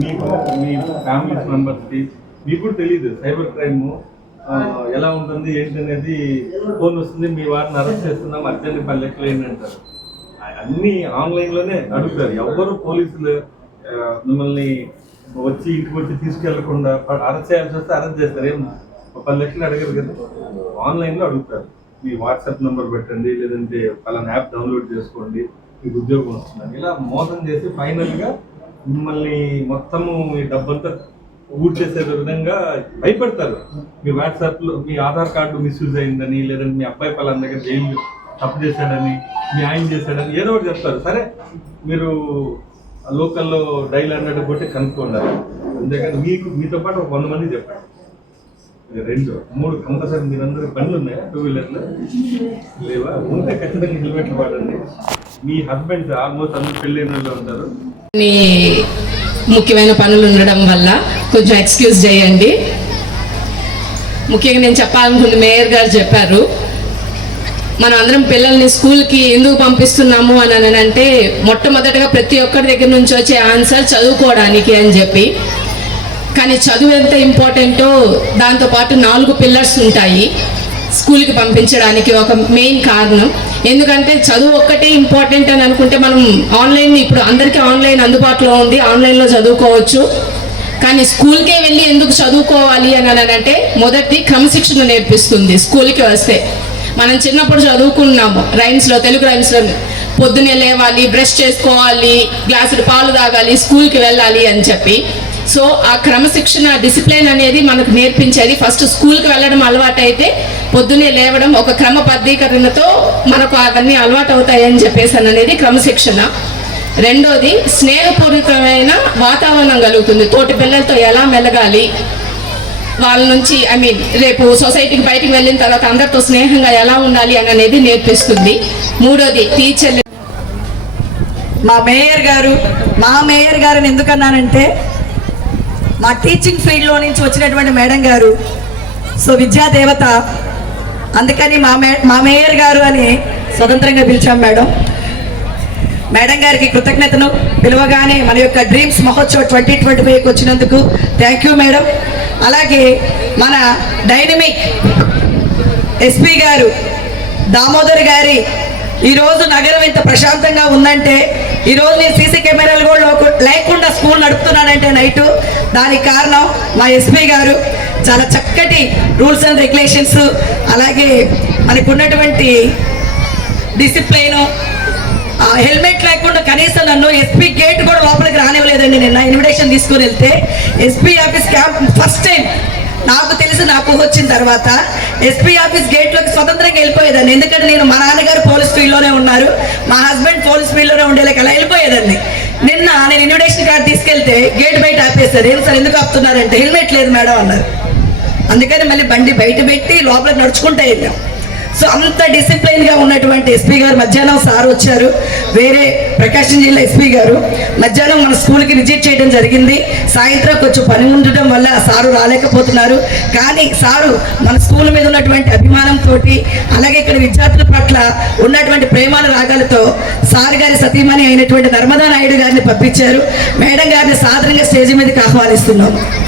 మీకు families family మెంబర్స్కి మీకు కూడా తెలియదు సైబర్ క్రైమ్ ఎలా ఉంటుంది ఏంటి అనేది ఫోన్ వస్తుంది మీ వారిని అరెస్ట్ చేస్తున్నాం అర్జెంట్ పని లక్షలు అంటారు. అన్ని ఆన్లైన్లోనే అడుగుతారు ఎవరు పోలీసులు మిమ్మల్ని వచ్చి ఇంటికి వచ్చి తీసుకెళ్ళకుండా అరెస్ట్ చేయాల్సి వస్తే అరెస్ట్ చేస్తారు. ఏం ఒక పది లక్షలు అడగరు కదా. ఆన్లైన్లో అడుగుతారు. మీ వాట్సాప్ నెంబర్ పెట్టండి లేదంటే పలానా యాప్ డౌన్లోడ్ చేసుకోండి మీకు ఉద్యోగం వస్తుందని. ఇలా మోసం చేసి ఫైనల్గా మిమ్మల్ని మొత్తము మీ డబ్బంతా ఊడ్ చేసే విధంగా భయపెడతారు. మీ వాట్సాప్లో మీ ఆధార్ కార్డు మిస్యూజ్ అయిందని లేదంటే మీ అబ్బాయి పలానా దగ్గర జైలు తప్పు చేశాడని మీ ఆయన చేశాడని ఏదో ఒకటి చెప్తారు. సరే మీరు లోకల్లో డైల్ అన్నట్టు కొట్టి కనుక్కోండి. అంతేకాని మీకు మీతో పాటు ఒక వంద మంది చెప్పండి. రెండు. మూడు కంపల్సరీ మీరందరూ బండ్లు ఉన్నాయా? టూ వీలర్లు లేవా? ఉంటే ఖచ్చితంగా హెల్మెట్లు వాడండి. మీ హస్బెండ్ ఆల్మోస్ట్ అందరూ పెళ్ళైన ఉంటారు. కొన్ని ముఖ్యమైన పనులు ఉండడం వల్ల కొంచెం ఎక్స్క్యూజ్ చేయండి. ముఖ్యంగా నేను చెప్పాలనుకుంది మేయర్ గారు చెప్పారు. మనం అందరం పిల్లల్ని స్కూల్కి ఎందుకు పంపిస్తున్నాము అని అని అంటే మొట్టమొదటగా ప్రతి ఒక్కరి దగ్గర నుంచి వచ్చే ఆన్సర్ చదువుకోవడానికి అని చెప్పి. కానీ చదువు ఎంత ఇంపార్టెంటో దాంతోపాటు నాలుగు పిల్లర్స్ ఉంటాయి స్కూల్కి పంపించడానికి ఒక మెయిన్ కారణం. ఎందుకంటే చదువు ఒక్కటే ఇంపార్టెంట్ అని అనుకుంటే మనం ఆన్లైన్ ఇప్పుడు అందరికీ ఆన్లైన్ అందుబాటులో ఉంది ఆన్లైన్లో చదువుకోవచ్చు. కానీ స్కూల్కే వెళ్ళి ఎందుకు చదువుకోవాలి అని అంటే మొదటి క్రమశిక్షణ నేర్పిస్తుంది స్కూల్కి వస్తే. మనం చిన్నప్పుడు చదువుకున్నాము రైమ్స్లో తెలుగు రైమ్స్లో పొద్దునే లేవాలి బ్రష్ చేసుకోవాలి గ్లాసుడు పాలు తాగాలి స్కూల్కి వెళ్ళాలి అని చెప్పి. సో ఆ క్రమశిక్షణ డిసిప్లిన్ అనేది మనకు నేర్పించేది. ఫస్ట్ స్కూల్కి వెళ్ళడం అలవాటు అయితే పొద్దునే లేవడం ఒక క్రమబద్ధీకరణతో మనకు అవన్నీ అలవాటు అవుతాయని చెప్పేసి అనేది క్రమశిక్షణ. రెండోది స్నేహపూరితమైన వాతావరణం కలుగుతుంది. తోటి పిల్లలతో ఎలా మెలగాలి? వాళ్ళ నుంచి ఐ మీన్ రేపు సొసైటీకి బయటికి వెళ్ళిన తర్వాత అందరితో స్నేహంగా ఎలా ఉండాలి అని అనేది నేర్పిస్తుంది. మూడోది టీచర్లు మా మేయర్ గారు మా మేయర్ గారిని ఎందుకన్నానంటే మా టీచింగ్ ఫీల్డ్లో నుంచి వచ్చినటువంటి మేడం గారు. సో విద్యా దేవత. అందుకని మా మే మా మేయర్ గారు అని స్వతంత్రంగా పిలిచాం మేడం. మేడం గారికి కృతజ్ఞతను పిలవగానే మన యొక్క డ్రీమ్స్ మహోత్సవ్ ట్వంటీ ట్వంటీ ఫైవ్కి వచ్చినందుకు థ్యాంక్ యూ మేడం. అలాగే మన డైనమిక్ ఎస్పీ గారు దామోదర్ గారి ఈరోజు నగరం ఇంత ప్రశాంతంగా ఉందంటే ఈరోజు నేను సీసీ కెమెరాలు కూడా నైట్ దానికి కారణం మా ఎస్పీ గారు. చాలా చక్కటి రూల్స్ అండ్ రెగ్యులేషన్స్ అలాగే మనకు ఉన్నటువంటి డిసిప్లైన్ హెల్మెట్ లేకుండా కనీసం నన్ను ఎస్పీ గేట్ కూడా లోపలికి రానివ్వలేదండి నిన్న. ఇన్విటేషన్ తీసుకుని వెళ్తే SP office camp first time నాకు తెలిసి నాకు వచ్చిన తర్వాత ఎస్పీ ఆఫీస్ గేట్లోకి స్వతంత్రంగా వెళ్ళిపోయేదాన్ని. ఎందుకంటే నేను మా నాన్నగారు పోలీస్ ఫీల్డ్లోనే ఉన్నారు. మా హస్బెండ్ పోలీస్ ఫీల్డ్లోనే ఉండేలాగా అలా వెళ్ళిపోయేదాన్ని. వెళ్తే తీసుకెళ్తే గేట్ బయట ఆపేశారు. ఏం సార్ ఎందుకు ఆపుతున్నారంటే హెల్మెట్ లేదు మేడం అన్నారు. అందుకని మళ్ళీ బండి బయట పెట్టి లోపల నడుచుకుంటూ వెళ్ళాం. సో అంత డిసిప్లైన్గా ఉన్నటువంటి ఎస్పీ గారు. మధ్యాహ్నం సార్ వచ్చారు. వేరే ప్రకాశం జిల్లా ఎస్పీ గారు. మధ్యాహ్నం మన స్కూల్కి విజిట్ చేయడం జరిగింది. సాయంత్రం కొంచెం పని ఉండటం వల్ల సారు రాలేకపోతున్నారు. కానీ సారు మన స్కూల్ మీద ఉన్నటువంటి అభిమానంతో అలాగే ఇక్కడ విద్యార్థుల పట్ల ఉన్నటువంటి ప్రేమాల రాగాలతో సార్ గారి సతీమణి అయినటువంటి నర్మదా నాయుడు గారిని పంపించారు. మేడం గారిని సాధారణంగా స్టేజ్ మీదకి ఆహ్వానిస్తున్నాం.